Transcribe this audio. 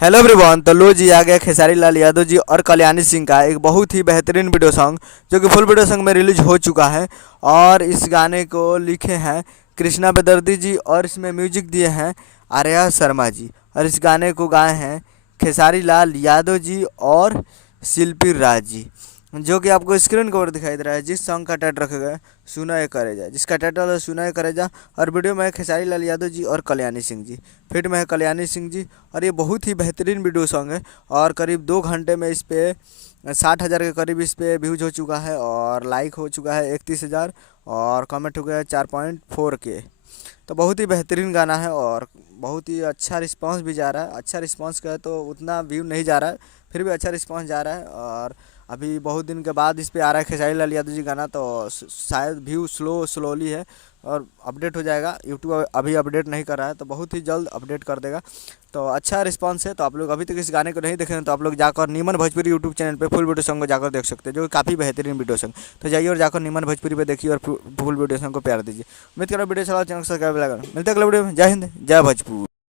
Hello everyone. तो लो जी आ गया खेसारी लाल यादव जी और कल्याणी सिंह का एक बहुत ही बेहतरीन वीडियो सॉन्ग जो कि फुल वीडियो सॉन्ग में रिलीज हो चुका है। और इस गाने को लिखे हैं कृष्णा बेदर्दी जी और इसमें म्यूजिक दिए हैं आर्या शर्मा जी। और इस गाने को गाए हैं खेसारी लाल यादव जी और शिल्पी राज जी, जो कि आपको स्क्रीन के ऊपर दिखाई दे रहा है। जिस सॉन्ग का टाइटल रखा गया है सुना ये करेजा, जिसका टाइटल है सुना ये करेजा। और वीडियो में है खेसारी लाल यादव जी और कल्याणी सिंह जी, फिट में है कल्याणी सिंह जी। और ये बहुत ही बेहतरीन वीडियो सॉन्ग है और करीब 2 घंटे में इस पे 60,000 के करीब इस पे व्यूज हो चुका है और लाइक हो चुका है 31,000 और कमेंट हो गया है 4.4 के। तो बहुत ही बेहतरीन गाना है और बहुत ही अच्छा रिस्पांस भी जा रहा है। अच्छा रिस्पांस का है तो उतना व्यू नहीं जा रहा है, फिर भी अच्छा रिस्पांस जा रहा है। और अभी बहुत दिन के बाद इस पे आ रहा है खेसारी लाल यादव जी गाना, तो शायद व्यू स्लोली है और अपडेट हो जाएगा। यूट्यूब अभी अपडेट नहीं कर रहा है, तो बहुत ही जल्द अपडेट कर देगा। तो अच्छा रिस्पांस है। तो आप लोग अभी तक इस गाने को नहीं देखे हैं तो आप लोग जाकर नीमन भोजपुरी यूट्यूब चैनल पे फुल वीडियो सॉन्ग को जाकर देख सकते हैं, जो कि काफ़ी बेहतरीन वीडियो सॉन्ग। तो जाइए और जाकर नीमन भोजपुरी पे देखिए और फुल वीडियो सॉन्ग को प्यार दीजिए। उम्मीद कर रहा हूँ वीडियो चला, चैनल सब्सक्राइब लगा। मिलते हैं अगले वीडियो में। जय हिंद, जय भोजपुर।